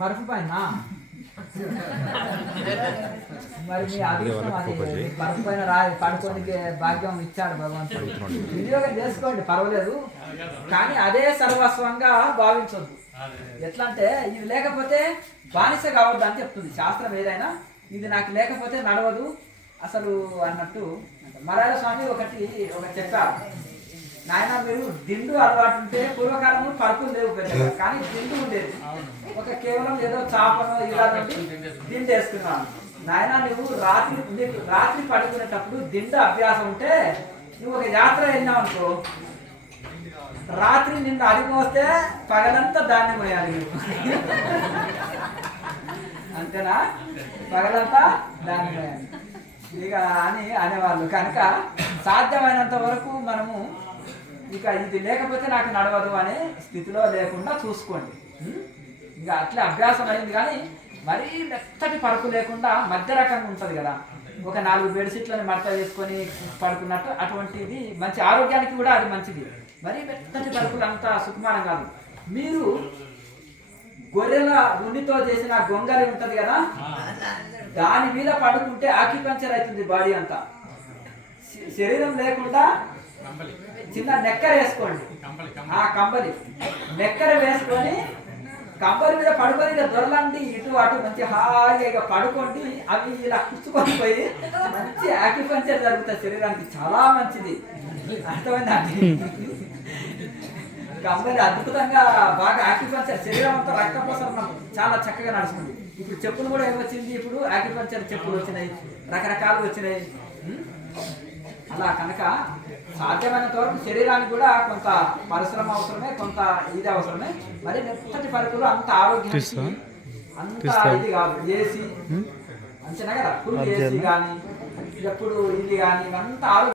పరుపు పైన మరి మీ అదృష్టం అది పరుపు పైన పడుకోనికి భాగ్యం ఇచ్చాడు భగవంతుడు. వినియోగం చేసుకోండి, పర్వాలేదు, కానీ అదే సర్వస్వంగా భావించొద్దు. ఎట్లా అంటే ఇది లేకపోతే బానిస కావద్దు అని చెప్తుంది శాస్త్రం. ఏదైనా ఇది నాకు లేకపోతే నడవదు అసలు అన్నట్టు. మరాల స్వామి ఒక చెప్పారు, నాయన మీరు దిండు అలవాటు ఉంటే పూర్వకాలంలో పరుపులు లేవు పెద్దగా, కానీ దిండు ఉండేది. కేవలం ఏదో చాపను ఇలా దిండు వేసుకున్నాను. నాయన నువ్వు రాత్రి పడుకునేటప్పుడు దిండు అభ్యాసం ఉంటే నువ్వు ఒక యాత్ర వెళ్ళినావు అనుకో, రాత్రి నిన్ను అడిగొస్తే పగలంతా దాన్ని పోయాలి నువ్వు. అంతేనా? పగలంతా దాన్ని పోయాలి ఇక అని అనేవాళ్ళు. కనుక సాధ్యమైనంత వరకు మనము ఇక ఇది లేకపోతే నాకు నడవదు అనే స్థితిలో లేకుండా చూసుకోండి. ఇక అట్లా అభ్యాసం అయింది, కానీ మరీ మెత్తటి పరుపు లేకుండా మధ్య రకంగా ఉంటుంది కదా, ఒక 4 బెడ్షీట్లను మడత వేసుకొని పడుకున్నట్టు, అటువంటిది మంచి ఆరోగ్యానికి కూడా అది మంచిది. మరీ మెత్తటి పరుపులు అంతా సుకుమారం కాదు. మీరు గొర్రెల ఉన్నితో చేసిన గొంగలి ఉంటుంది కదా, దాని మీద పడుకుంటే ఆక్యుపంచర్ అవుతుంది బాడీ అంతా. శరీరం లేకుండా చిన్న నెక్కర వేసుకోండి, ఆ కంబలి నెక్కర వేసుకొని కంబలి మీద పడుకొని ఇక దొరలండి ఇటు అటు మంచి హాయిగా ఇక పడుకోండి. అవి ఇలా కూర్చుకొని పోయి మంచి ఆక్యుపంచర్ జరుగుతుంది శరీరానికి, చాలా మంచిది. అర్థమైందండి? కంబలి అద్భుతంగా బాగా ఆక్యుపంచర్ శరీరం అంతా రక్త ప్రసరణ చాలా చక్కగా నడుస్తుంది. ఇప్పుడు చెప్పులు కూడా ఏమొచ్చింది, ఇప్పుడు ఆక్యుపంచర్ చెప్పులు వచ్చినాయి, రకరకాలు వచ్చినాయి. అలా కనుక సాధ్యమైనంత వరకు శరీరానికి కూడా కొంత పరిశ్రమ అవసరమే, కొంత ఇది అవసరమే. మరి మెత్తటి పరుపులు అంత ఆరోగ్యానికి అంత ఇది కాదు. ఏసీ అంతేనా కదా, ఫుల్ ఏసీ కానీ ఎప్పుడు ఇది కానీ అంత ఆరోగ్యం